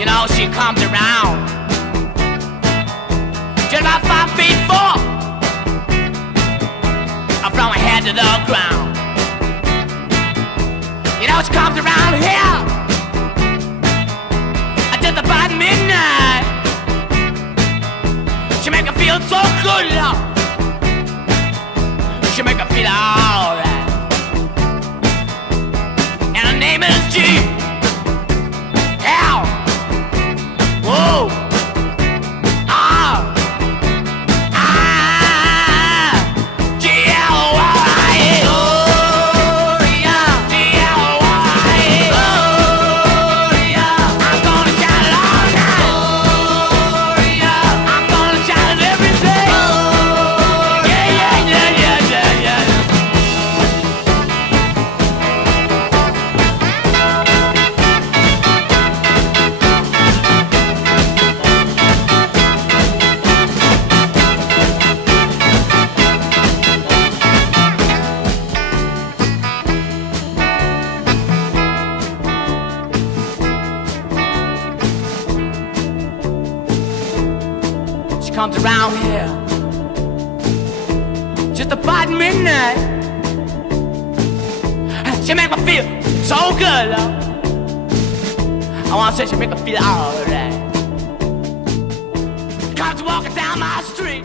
You know, she comes around just about 5'4", from her head to the ground. You know, she comes around here just about midnight. She make her feel so good, love. She make her feel alright. And her name is G. L. Whoa. R. I. G. L. Y. Gloria. G. L. Y. Gloria. I'm gonna shout it all night. Gloria. I'm gonna shout it every day. Yeah, yeah, yeah, yeah, yeah, yeah. She comes around here just about midnight. She make me feel so good, love. I wanna say she make me feel alright. Comes walking down my street.